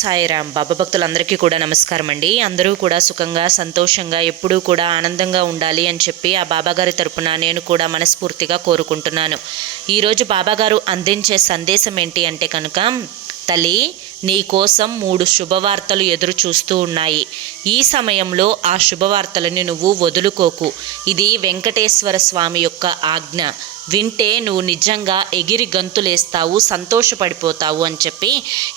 సాయిరామ్. బాబా భక్తులందరికీ కూడా నమస్కారం అండి. అందరూ కూడా సుఖంగా సంతోషంగా ఎప్పుడూ కూడా ఆనందంగా ఉండాలి అని చెప్పి ఆ బాబాగారి తరపున నేను కూడా మనస్ఫూర్తిగా కోరుకుంటున్నాను. ఈరోజు బాబాగారు అందించే సందేశం ఏంటి అంటే కనుక, తల్లి నీ కోసం 3 శుభవార్తలు ఎదురు చూస్తూ ఉన్నాయి. ఈ సమయంలో ఆ శుభవార్తలని నువ్వు వదులుకోకు. ఇది వెంకటేశ్వర స్వామి యొక్క ఆజ్ఞ. వింటే నువ్వు నిజంగా ఎగిరి గంతులేస్తావు, సంతోషపడిపోతావు అని చెప్పి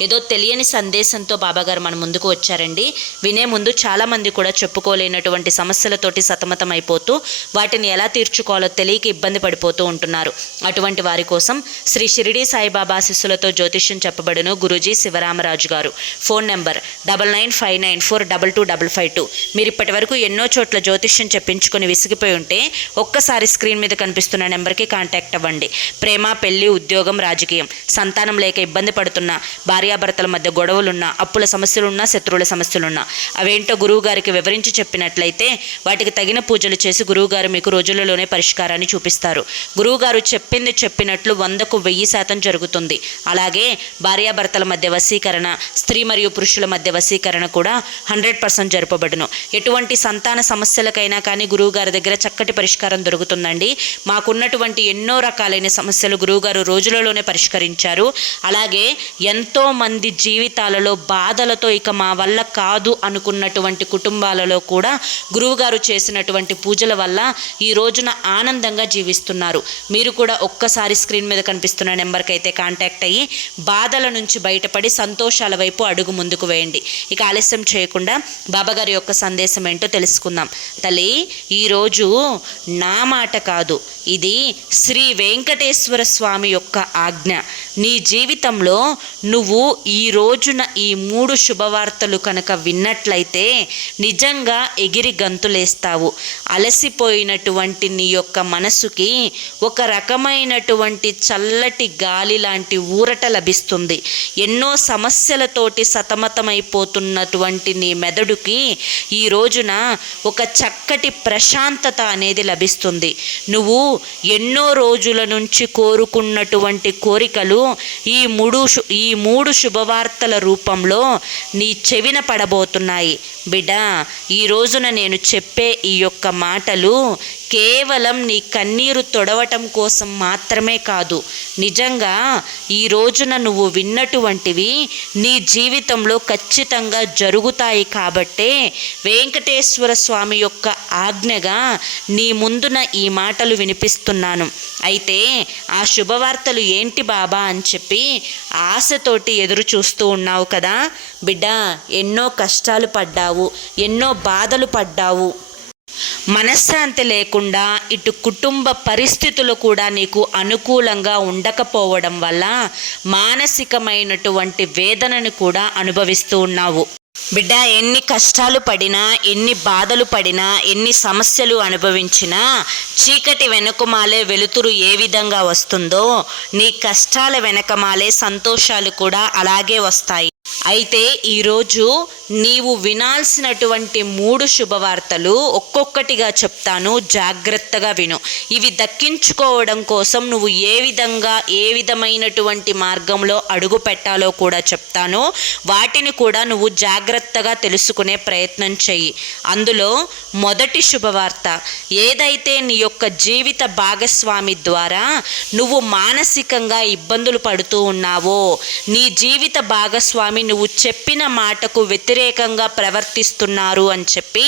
ఏదో తెలియని సందేశంతో బాబాగారు మన ముందుకు వచ్చారండి. వినే ముందు చాలామంది కూడా చెప్పుకోలేనటువంటి సమస్యలతోటి సతమతం అయిపోతూ వాటిని ఎలా తీర్చుకోవాలో తెలియక ఇబ్బంది పడిపోతూ ఉంటున్నారు. అటువంటి వారి కోసం శ్రీ షిరిడి సాయిబాబా ఆశీస్సులతో జ్యోతిష్యం చెప్పబడును గురూజీ శివరామరాజు గారు. Phone number 9959422252. మీరు ఇప్పటి వరకు ఎన్నో చోట్ల జ్యోతిష్యం చెప్పించుకొని విసిగిపోయి ఉంటే ఒక్కసారి స్క్రీన్ మీద కనిపిస్తున్న నెంబర్కి కాంటాక్ట్ అవ్వండి. ప్రేమ, పెళ్లి, ఉద్యోగం, రాజకీయం, సంతానం లేక ఇబ్బంది పడుతున్నా, భార్యాభర్తల మధ్య గొడవలున్నా, అప్పుల సమస్యలున్నా, శత్రువుల సమస్యలున్నా అవేంటో గురువు గారికి వివరించి చెప్పినట్లయితే వాటికి తగిన పూజలు చేసి గురువుగారు మీకు రోజులలోనే పరిష్కారాన్ని చూపిస్తారు. గురువుగారు చెప్పింది చెప్పినట్లు 100కు 1000% జరుగుతుంది. అలాగే భార్యాభర్తల మధ్య వశీకరణ, స్త్రీ మరియు పురుషుల మధ్య వశీకరణ కూడా 100% జరపబడును. ఎటువంటి సంతాన సమస్యలకైనా కానీ గురువుగారి దగ్గర చక్కటి పరిష్కారం దొరుకుతుందండి. మాకున్నటువంటి ఎన్నో రకాలైన సమస్యలు గురువుగారు రోజులలోనే పరిష్కరించారు. అలాగే ఎంతో మంది జీవితాలలో బాధలతో ఇక మా వల్ల కాదు అనుకున్నటువంటి కుటుంబాలలో కూడా గురువుగారు చేసినటువంటి పూజల వల్ల ఈ రోజున ఆనందంగా జీవిస్తున్నారు. మీరు కూడా ఒక్కసారి స్క్రీన్ మీద కనిపిస్తున్న నెంబర్కి అయితే కాంటాక్ట్ అయ్యి బాధల నుంచి బయటపడి సంతోషాల వైపు అడుగు ముందుకు వేయండి. ఇక ఆలస్యం చేయకుండా బాబాగారి యొక్క సందేశం ఏంటో తెలుసుకుందాం. తల్లి, ఈరోజు నా మాట కాదు, ఇది శ్రీ వెంకటేశ్వర స్వామి యొక్క ఆజ్ఞ. నీ జీవితంలో నువ్వు ఈ రోజున ఈ 3 శుభవార్తలు కనుక విన్నట్లయితే నిజంగా ఎగిరి గంతులేస్తావు. అలసిపోయినటువంటి నీ యొక్క మనసుకి ఒక రకమైనటువంటి చల్లటి గాలి లాంటి ఊరట లభిస్తుంది. ఎన్నో సమస్యలతోటి సతమతమైపోతున్నటువంటి నీ మెదడుకి ఈ రోజున ఒక చక్కటి ప్రశాంతత అనేది లభిస్తుంది. నువ్వు ఎన్నో రోజుల నుంచి కోరుకున్నటువంటి కోరికలు ఈ 3 శుభవార్తల రూపంలో నీ చెవిన పడబోతున్నాయి. బిడ్డ, ఈ రోజున నేను చెప్పే ఈ యొక్క మాటలు కేవలం నీ కన్నీరు తొడవటం కోసం మాత్రమే కాదు. నిజంగా ఈ రోజున నువ్వు విన్నటువంటివి నీ జీవితంలో ఖచ్చితంగా జరుగుతాయి. కాబట్టే వెంకటేశ్వర స్వామి యొక్క ఆజ్ఞగా నీ ముందున ఈ మాటలు వినిపిస్తున్నాను. అయితే ఆ శుభవార్తలు ఏంటి బాబా అని చెప్పి ఆశతోటి ఎదురు చూస్తూ ఉన్నావు కదా బిడ్డ. ఎన్నో కష్టాలు పడ్డావు, ఎన్నో బాధలు పడ్డావు. మనశ్శాంతి లేకుండా ఇటు కుటుంబ పరిస్థితులు కూడా నీకు అనుకూలంగా ఉండకపోవడం వల్ల మానసికమైనటువంటి వేదనను కూడా అనుభవిస్తూ ఉన్నావు. బిడ్డ, ఎన్ని కష్టాలు పడినా, ఎన్ని బాధలు పడినా, ఎన్ని సమస్యలు అనుభవించినా చీకటి వెనుకమాలే వెలుతురు ఏ విధంగా వస్తుందో నీ కష్టాల వెనకమాలే సంతోషాలు కూడా అలాగే వస్తాయి. అయితే ఈరోజు నీవు వినాల్సినటువంటి 3 శుభవార్తలు ఒక్కొక్కటిగా చెప్తాను, జాగ్రత్తగా విను. ఇవి దక్కించుకోవడం కోసం నువ్వు ఏ విధమైనటువంటి మార్గంలో అడుగు పెట్టాలో కూడా చెప్తాను. వాటిని కూడా నువ్వు జాగ్రత్తగా తెలుసుకునే ప్రయత్నం చెయ్యి. అందులో మొదటి శుభవార్త, ఏదైతే నీ యొక్క జీవిత భాగస్వామి ద్వారా నువ్వు మానసికంగా ఇబ్బందులు పడుతూ ఉన్నావో, నీ జీవిత భాగస్వామి నువ్వు చెప్పిన మాటకు వ్యతిరేకంగా ప్రవర్తిస్తున్నారు అని చెప్పి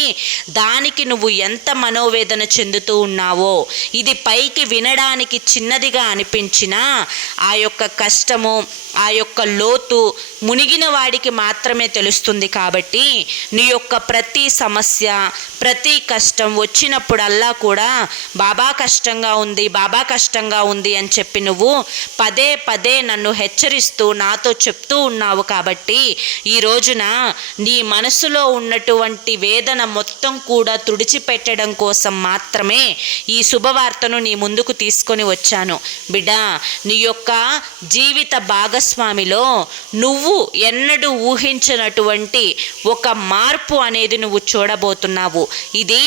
దానికి నువ్వు ఎంత మనోవేదన చెందుతూ ఉన్నావో, ఇది పైకి వినడానికి చిన్నదిగా అనిపించినా ఆ యొక్క కష్టము, ఆ యొక్క లోతు మునిగిన వాడికి మాత్రమే తెలుస్తుంది. కాబట్టి నీ యొక్క ప్రతి సమస్య, ప్రతి కష్టం వచ్చినప్పుడల్లా కూడా బాబా కష్టంగా ఉంది, బాబా కష్టంగా ఉంది అని చెప్పి నువ్వు పదే పదే నన్ను హెచ్చరిస్తూ నాతో చెప్తూ ఉన్నావు. కాబట్టి ఈ రోజున నీ మనసులో ఉన్నటువంటి వేదన మొత్తం కూడా తుడిచిపెట్టడం కోసం మాత్రమే ఈ శుభవార్తను నీ ముందుకు తీసుకొని వచ్చాను. బిడ్డ, నీ యొక్క జీవిత భాగస్వామిలో నువ్వు ఎన్నడూ ఊహించినటువంటి ఒక మార్పు అనేది నువ్వు చూడబోతున్నావు. ఇది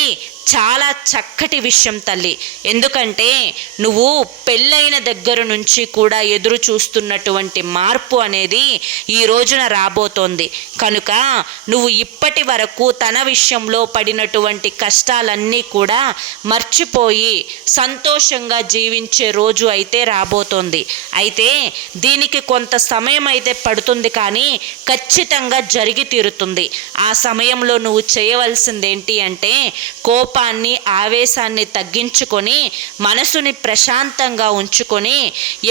చాలా చక్కటి విషయం తల్లి. ఎందుకంటే నువ్వు పెళ్ళైన దగ్గర నుంచి కూడా ఎదురు చూస్తున్నటువంటి మార్పు అనేది ఈ రోజున రాబోతోంది. కనుక నువ్వు ఇప్పటి వరకు తన విషయంలో పడినటువంటి కష్టాలన్నీ కూడా మర్చిపోయి సంతోషంగా జీవించే రోజు అయితే రాబోతోంది. అయితే దీనికి కొంత సమయం అయితే పడుతుంది, కానీ ఖచ్చితంగా జరిగి తీరుతుంది. ఆ సమయంలో నువ్వు చేయవలసింది ఏంటి అంటే కోపాన్ని, ఆవేశాన్ని తగ్గించుకొని మనసుని ప్రశాంతంగా ఉంచుకొని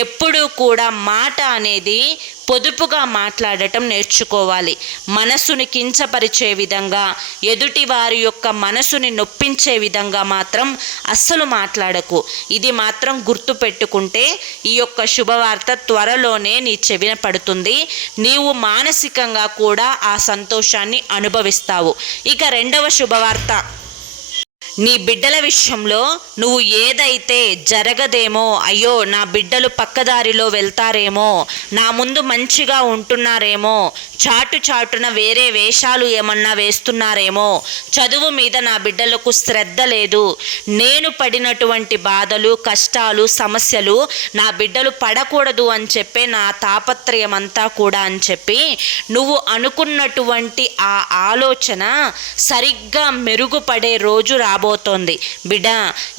ఎప్పుడూ కూడా మాట అనేది పొదుపుగా మాట్లాడటం నేర్చుకోవాలి. మనసుని కించపరిచే విధంగా, ఎదుటి వారి యొక్క మనసుని నొప్పించే విధంగా మాత్రం అస్సలు మాట్లాడకు. ఇది మాత్రం గుర్తు పెట్టుకుంటే ఈ యొక్క శుభవార్త త్వరలోనే నీ చెవిన పడుతుంది. నీవు మానసికంగా కూడా ఆ సంతోషాన్ని అనుభవిస్తావు. ఇక రెండవ శుభవార్త, నీ బిడ్డల విషయంలో నువ్వు ఏదైతే జరగదేమో, అయ్యో నా బిడ్డలు పక్కదారిలో వెళ్తారేమో, నా ముందు మంచిగా ఉంటున్నారేమో, చాటున వేరే వేషాలు ఏమన్నా వేస్తున్నారేమో, చదువు మీద నా బిడ్డలకు శ్రద్ధ లేదు, నేను పడినటువంటి బాధలు, కష్టాలు, సమస్యలు నా బిడ్డలు పడకూడదు అని చెప్పి నా తాపత్రయం అంతా కూడా అని చెప్పి నువ్వు అనుకున్నటువంటి ఆ ఆలోచన సరిగ్గా మెరుగుపడే రోజు రాబోతుంది. బిడ్డ,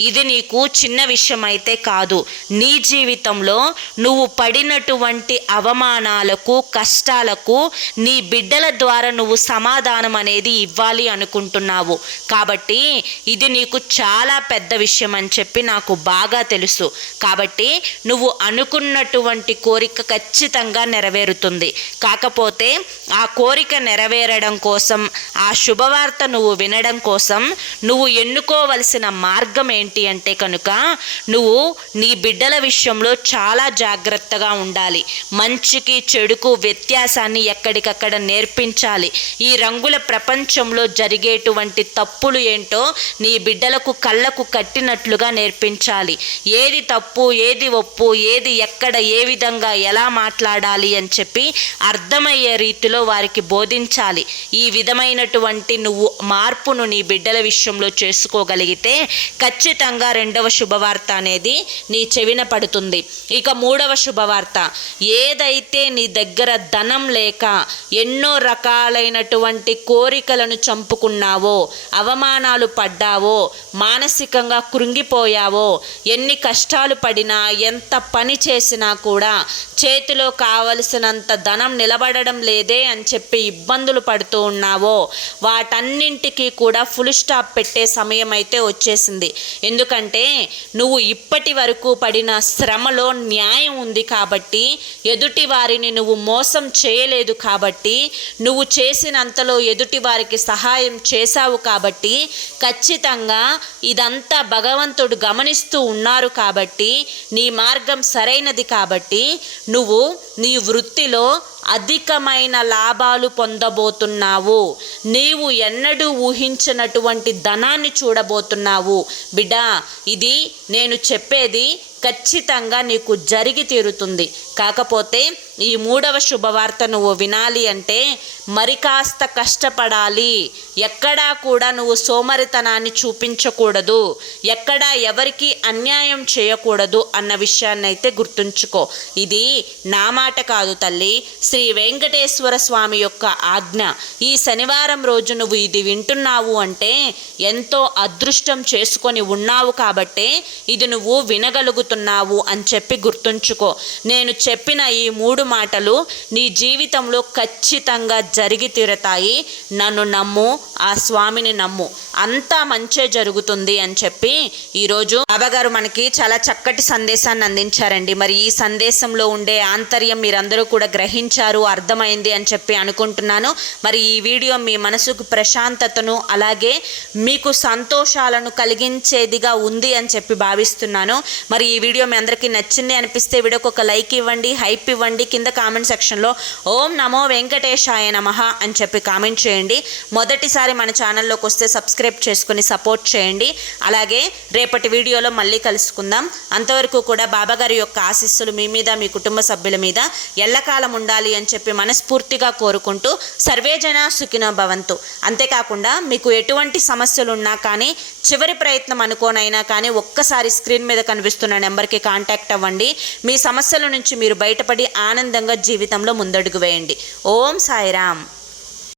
ఇది నీకు చిన్న విషయం అయితే కాదు. నీ జీవితంలో నువ్వు పడినటువంటి అవమానాలకు, కష్టాలకు నీ బిడ్డల ద్వారా నువ్వు సమాధానం అనేది ఇవ్వాలి అనుకుంటున్నావు. కాబట్టి ఇది నీకు చాలా పెద్ద విషయం అని చెప్పి నాకు బాగా తెలుసు. కాబట్టి నువ్వు అనుకున్నటువంటి కోరిక ఖచ్చితంగా నెరవేరుతుంది. కాకపోతే ఆ కోరిక నెరవేరడం కోసం, ఆ శుభవార్త నువ్వు వినడం కోసం నువ్వు ఎన్నుకోవలసిన మార్గం ఏంటి అంటే కనుక నువ్వు నీ బిడ్డల విషయంలో చాలా జాగ్రత్తగా ఉండాలి. మంచికి చెడుకు వ్యత్యాసాన్ని ఎక్కడికక్కడ నేర్పించాలి. ఈ రంగుల ప్రపంచంలో జరిగేటువంటి తప్పులు ఏంటో నీ బిడ్డలకు కళ్ళకు కట్టినట్లుగా నేర్పించాలి. ఏది తప్పు, ఏది ఒప్పు, ఏది ఎక్కడ, ఏ విధంగా ఎలా మాట్లాడాలి అని చెప్పి అర్థమయ్యే రీతిలో వారికి బోధించాలి. ఈ విధమైనటువంటి నువ్వు మార్పును నీ బిడ్డల విషయంలో చేసుకోగలిగితే ఖచ్చితంగా రెండవ శుభవార్త అనేది నీ చెవిన పడుతుంది. ఇక మూడవ శుభవార్త, ఏదైతే నీ దగ్గర ధనం లేక ఎన్నో రకాలైనటువంటి కోరికలను చంపుకున్నావో, అవమానాలు పడ్డావో, మానసికంగా కృంగిపోయావో, ఎన్ని కష్టాలు పడినా, ఎంత పని చేసినా కూడా చేతిలో కావలసినంత ధనం నిలబడడం లేదే అని చెప్పి ఇబ్బందులు పడుతూ ఉన్నావో, వాటన్నింటికి కూడా ఫుల్ స్టాప్ పెట్టే సమయం అయితే వచ్చేసింది. ఎందుకంటే నువ్వు ఇప్పటి వరకు పడిన శ్రమలో న్యాయం ఉంది కాబట్టి, ఎదుటి వారిని నువ్వు మోసం చేయలేదు కాబట్టి, నువ్వు చేసినంతలో ఎదుటి వారికి సహాయం చేశావు కాబట్టి, ఖచ్చితంగా ఇదంతా భగవంతుడు గమనిస్తూ ఉన్నారు కాబట్టి, నీ మార్గం సరైనది కాబట్టి నువ్వు నీ వృత్తిలో అధికమైన లాభాలు పొందబోతున్నావు. నీవు ఎన్నడూ ఊహించినటువంటి ధనాన్ని చూడబోతున్నావు. బిడ్డ, ఇది నేను చెప్పేది ఖచ్చితంగా నీకు జరిగి తీరుతుంది. కాకపోతే ఈ మూడవ శుభవార్త నువ్వు వినాలి అంటే మరి కాస్త కష్టపడాలి. ఎక్కడా కూడా నువ్వు సోమరితనాన్ని చూపించకూడదు, ఎక్కడా ఎవరికి అన్యాయం చేయకూడదు అన్న విషయాన్ని అయితే గుర్తుంచుకో. ఇది నా మాట కాదు తల్లి, శ్రీ వెంకటేశ్వర స్వామి యొక్క ఆజ్ఞ. ఈ శనివారం రోజు నువ్వు ఇది వింటున్నావు అంటే ఎంతో అదృష్టం చేసుకొని ఉన్నావు కాబట్టే ఇది నువ్వు వినగలుగుతున్నావు అని చెప్పి గుర్తుంచుకో. నేను చెప్పిన ఈ 3 మాటలు నీ జీవితంలో ఖచ్చితంగా జరిగి తీరతాయి. నన్ను నమ్ము, ఆ స్వామిని నమ్ము, అంతా మంచే జరుగుతుంది అని చెప్పి ఈరోజు బాబాగారు మనకి చాలా చక్కటి సందేశాన్ని అందించారండి. మరి ఈ సందేశంలో ఉండే ఆంతర్యం మీరందరూ కూడా గ్రహించారు, అర్థమైంది అని చెప్పి అనుకుంటున్నాను. మరి ఈ వీడియో మీ మనసుకు ప్రశాంతతను అలాగే మీకు సంతోషాలను కలిగించేదిగా ఉంది అని చెప్పి భావిస్తున్నాను. మరి ఈ ఈ వీడియో మీ అందరికీ నచ్చింది అనిపిస్తే వీడియోకి ఒక లైక్ ఇవ్వండి, హైప్ ఇవ్వండి. కింద కామెంట్ సెక్షన్లో ఓం నమో వెంకటేశాయ నమః అని చెప్పి కామెంట్ చేయండి. మొదటిసారి మన ఛానల్లోకి వస్తే సబ్స్క్రైబ్ చేసుకుని సపోర్ట్ చేయండి. అలాగే రేపటి వీడియోలో మళ్ళీ కలుసుకుందాం. అంతవరకు కూడా బాబాగారి యొక్క ఆశీస్సులు మీ మీద, మీ కుటుంబ సభ్యుల మీద ఎల్లకాలం ఉండాలి అని చెప్పి మనస్ఫూర్తిగా కోరుకుంటూ సర్వేజన సుఖినో భవంతు. అంతేకాకుండా మీకు ఎటువంటి సమస్యలు ఉన్నా కానీ, చివరి ప్రయత్నం అనుకోనైనా కానీ ఒక్కసారి స్క్రీన్ మీద కనిపిస్తున్న నెంబర్కి కాంటాక్ట్ అవ్వండి. మీ సమస్యల నుంచి మీరు బయటపడి ఆనందంగా జీవితంలో ముందడుగు వేయండి. ఓం సాయిరామ్.